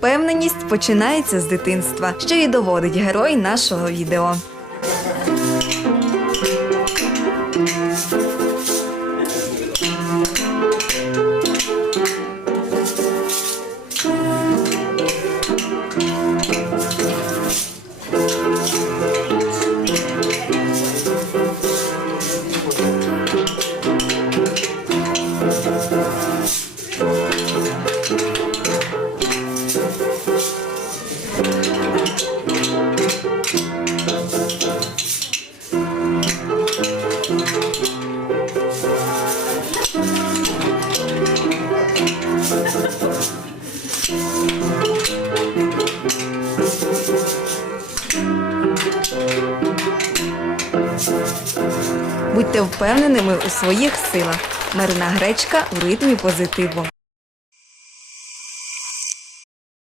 Впевненість починається з дитинства, що і доводить герой нашого відео. Будьте впевненими у своїх силах. Марина Гречка у ритмі позитиву.